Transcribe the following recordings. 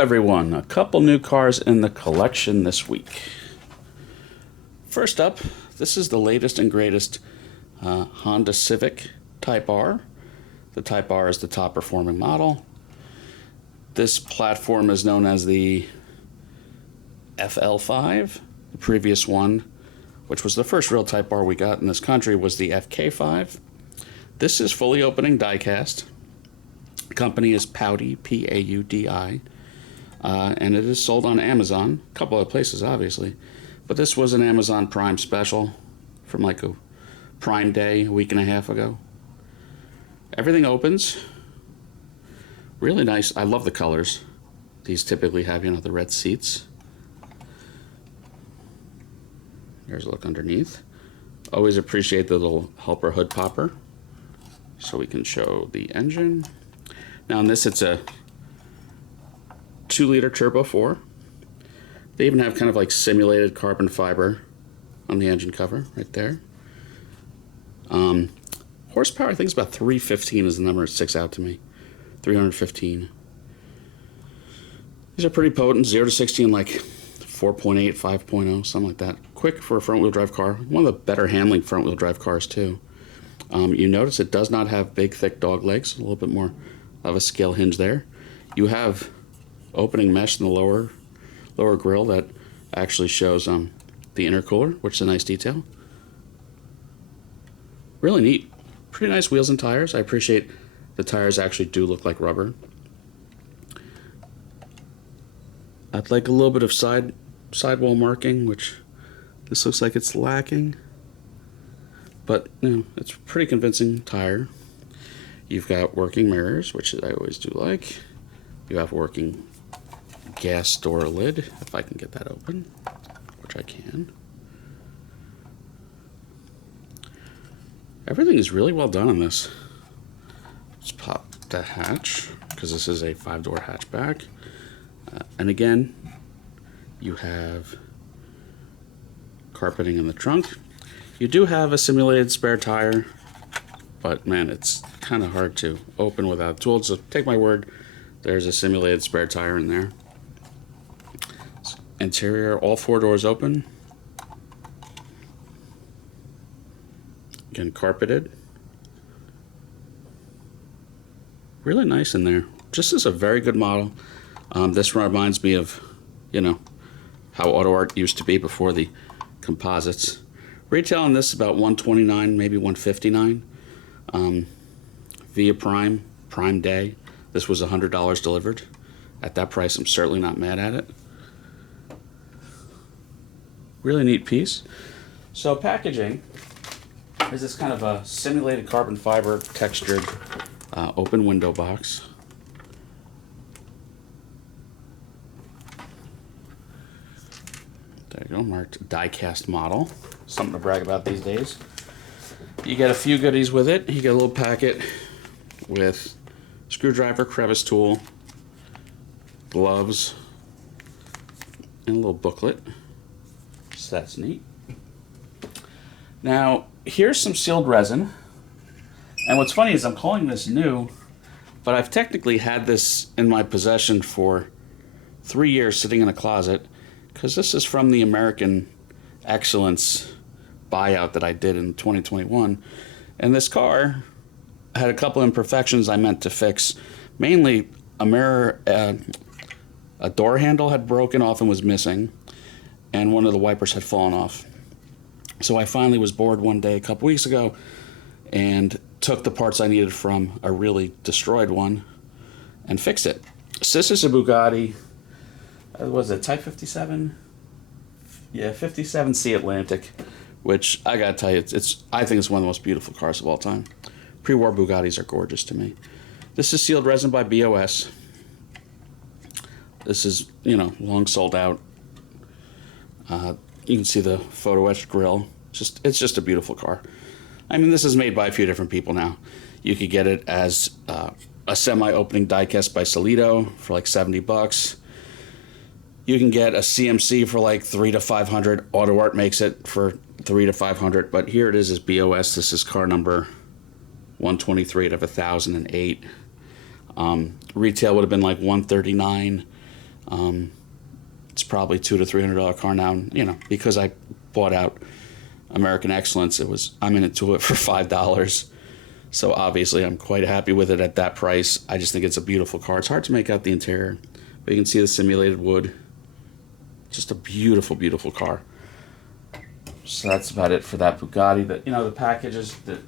Everyone, a couple new cars in the collection this week. First up, this is the latest and greatest Honda Civic Type R. The Type R is the top performing model. This platform is known as the FL5. The previous one, which was the first real Type R we got in this country, was the FK5. This is fully opening diecast. The company is Paudi, P-A-U-D-I. And it is sold on Amazon, a couple of places obviously, but this was an Amazon Prime special from like a Prime Day a week and a half ago. Everything opens really nice. I love the colors. These typically have, you know, the red seats. Here's a look underneath. Always appreciate the little helper hood popper so we can show the engine. Now in this, it's a 2-liter turbo 4. They even have kind of like simulated carbon fiber on the engine cover right there. Horsepower, I think it's about 315 is the number it sticks out to me. 315. These are pretty potent. 0 to 60 in like 4.8, 5.0, something like that. Quick for a front-wheel drive car. One of the better handling front-wheel drive cars too. You notice it does not have big, thick dog legs. A little bit more of a scale hinge there. You have opening mesh in the lower grille that actually shows the intercooler, which is a nice detail. Really neat. Pretty nice wheels and tires. I appreciate the tires actually do look like rubber. I'd like a little bit of sidewall marking, which this looks like it's lacking. But you know, it's a pretty convincing tire. You've got working mirrors, which I always do like. You have working gas door lid, if I can get that open, which I can. Everything is really well done on this. Let's pop the hatch, because this is a 5-door hatchback. And again, you have carpeting in the trunk. You do have a simulated spare tire, but man, it's kind of hard to open without a tool. So take my word, there's a simulated spare tire in there. Interior, all 4 doors open. Again, carpeted. Really nice in there. Just is a very good model. This reminds me of, you know, how auto art used to be before the composites. Retail on this is about $129, maybe $159. Via Prime Day. This was $100 delivered. At that price, I'm certainly not mad at it. Really neat piece. So packaging is this kind of a simulated carbon fiber textured open window box. There you go, marked diecast model. Something to brag about these days. You get a few goodies with it. You get a little packet with screwdriver, crevice tool, gloves, and a little booklet. So that's neat. Now, here's some sealed resin. And what's funny is I'm calling this new, but I've technically had this in my possession for 3 years sitting in a closet, because this is from the American Excellence buyout that I did in 2021. And this car had a couple imperfections I meant to fix. Mainly a mirror, a door handle had broken off and was missing, and one of the wipers had fallen off. So I finally was bored one day a couple weeks ago and took the parts I needed from a really destroyed one and fixed it. So this is a Bugatti, was it Type 57? Yeah, 57C Atlantic, which I gotta tell you, I think it's one of the most beautiful cars of all time. Pre-war Bugattis are gorgeous to me. This is sealed resin by BOS. This is, you know, long sold out. You can see the photo etched grille. It's just a beautiful car. I mean, this is made by a few different people now. You could get it as a semi-opening diecast by Solito for like $70. You can get a CMC for like $300 to $500. Auto Art makes it for $300 to $500. But here it is BOS. This is car number 123 out of 1,008. Retail would have been like $139. It's probably $200 to $300 car now. And, you know, because I bought out American Excellence, I'm into it for $5. So obviously I'm quite happy with it at that price. I just think it's a beautiful car. It's hard to make out the interior, but you can see the simulated wood. Just a beautiful, beautiful car. So that's about it for that Bugatti. The packages, the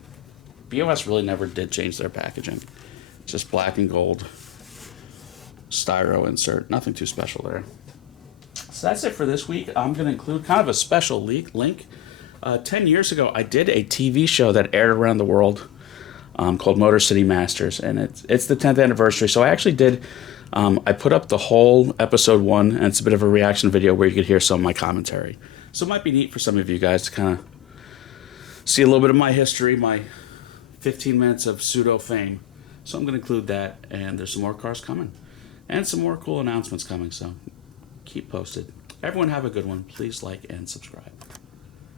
BOS really never did change their packaging. Just black and gold styro insert. Nothing too special there. So that's it for this week. I'm going to include kind of a special link. 10 years ago, I did a TV show that aired around the world called Motor City Masters, and it's the 10th anniversary. So I actually did, I put up the whole episode 1, and it's a bit of a reaction video where you could hear some of my commentary. So it might be neat for some of you guys to kind of see a little bit of my history, my 15 minutes of pseudo fame. So I'm going to include that, and there's some more cars coming, and some more cool announcements coming, so keep posted. Everyone have a good one. Please like and subscribe.